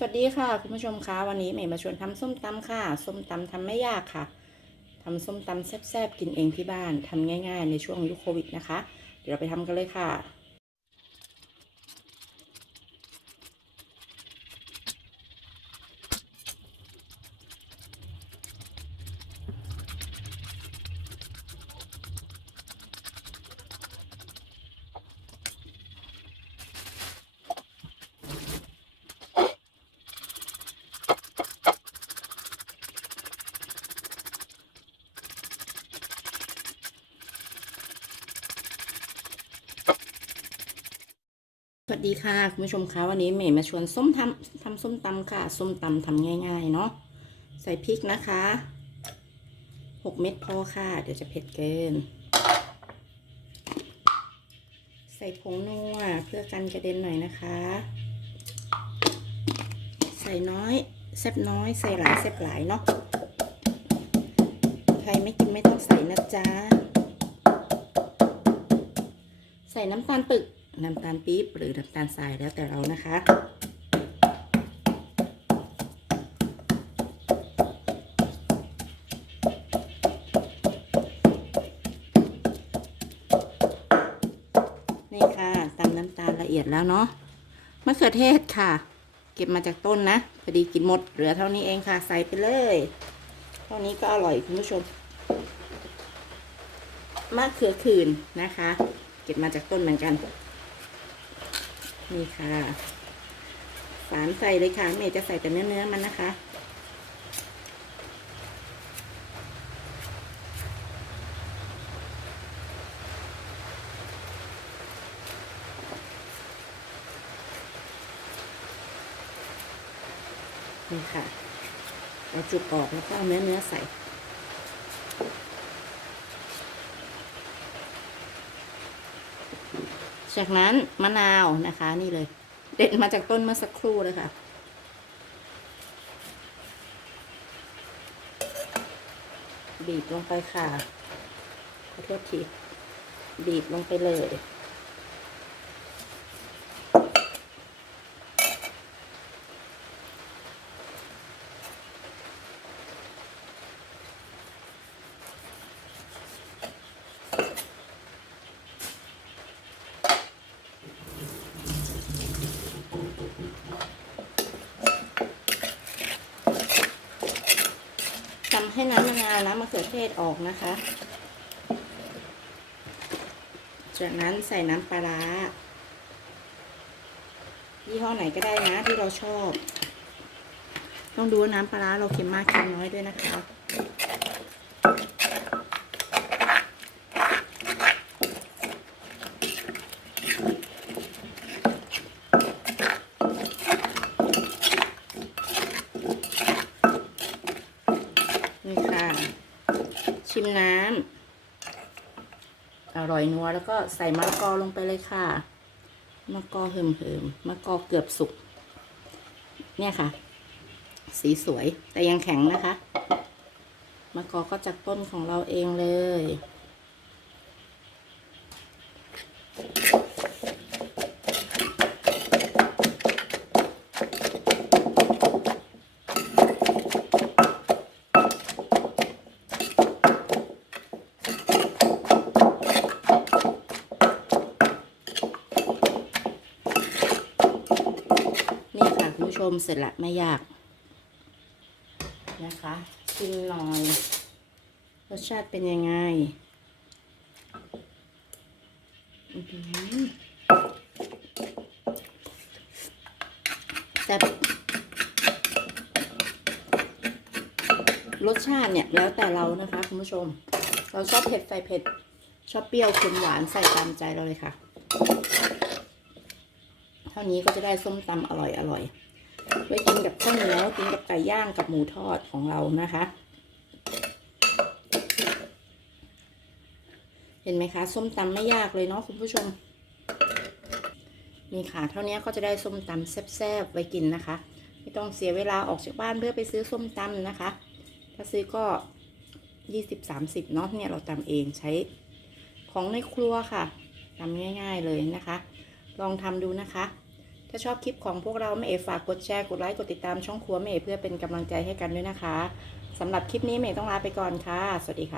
สวัสดีค่ะคุณผู้ชมคะวันนี้เมย์มาชวนทำส้มตำค่ะ ส้มตำทำไม่ยากค่ะทำส้มตำแซ่บๆกินเองที่บ้านทำง่าย ๆ ในช่วงยุคโควิดนะคะ เดี๋ยวเราไปทำกันเลยค่ะ สวัสดีค่ะคุณผู้ชมคะวันนี้เมย์มาชวนส้มทำทำส้มตำค่ะ ส้มตำทำง่าย ๆ เนาะใส่พริกนะคะหกเม็ดพอค่ะ เดี๋ยวจะเผ็ดเกิน ใส่ผงนัวเพื่อกันกระเด็นหน่อยนะคะ ใส่น้อยแซบน้อย ใส่หลายแซบหลายเนาะใครไม่กินไม่ต้องใส่นะจ๊ะใส่น้ำตาลปึก น้ำตาลปี๊บหรือน้ำตาลทรายแล้วแต่เรานะคะ นี่ค่ะตำน้ำตาลละเอียดแล้วเนาะมะเขือเทศค่ะ เก็บมาจากต้นนะพอดีกินหมดเหลือเท่านี้เองค่ะใส่ไปเลย เท่านี้ก็อร่อยคุณผู้ชมมะเขือขื่นนะคะ เก็บมาจากต้นเหมือนกัน นี่ค่ะฝานใส่เลยค่ะเมย์จะใส่แต่เนื้อเนื้อๆมันนะคะ นี่ค่ะเอาจุกออกแล้วก็เอาเนื้อเนื้อใส่ จากนั้นมะนาวนะคะนี่เลย เด็ดมาจากต้นเมื่อสักครู่เลยค่ะบีบลงไปค่ะขอโทษทีบีบลงไปเลย ให้น้ำมะนาวน้ำมะเขือเทศออกนะคะ จากนั้นใส่น้ำปลาร้ายี่ห้อไหนก็ได้นะที่เราชอบ ต้องดูว่าน้ำปลาร้าเราเค็มมากเค็มน้อยด้วยนะคะ นี่ค่ะ ชิมน้ำอร่อยนัวแล้วก็ใส่มะละกอลงไปเลยค่ะมะละกอเหิมเหิมๆมะละกอเกือบสุก เนี่ยค่ะ สีสวยแต่ยังแข็งนะคะมะละกอก็จากต้นของเราเองเลย ชมเสร็จละไม่ยาก นะคะชิมหน่อยรสชาติเป็นยังไงแต่รสชาติเนี่ยแล้วแต่เรานะคะคุณผู้ชม เราชอบเผ็ดใส่เผ็ด ชอบเปรี้ยวเค็มหวานใส่ตามใจเราเลยค่ะ เท่านี้ก็จะได้ส้มตำอร่อยอร่อย ไว้กินกับข้าวเหนียวกินกับไก่ย่างกับหมูทอดของเรานะคะ เห็นไหมคะ ส้มตำไม่ยากเลยเนาะคุณผู้ชม นี่ค่ะ เท่านี้ก็จะได้ส้มตำแซ่บๆไว้กินนะคะ ไม่ต้องเสียเวลาออกจากบ้านเพื่อไปซื้อส้มตำนะคะ ถ้าซื้อก็ยี่สิบสามสิบเนาะเนี่ยเราตำเองใช้ของในครัวค่ะตำง่าย ๆเลยนะคะ ลองทำดูนะคะ ถ้าชอบคลิปของพวกเราแม่เอฝากกดแชร์ กดไลค์ กดติดตามช่องครัวแม่เอเพื่อเป็นกำลังใจให้กันด้วยนะคะสำหรับคลิปนี้แม่ต้องลาไปก่อนค่ะ สวัสดีค่ะ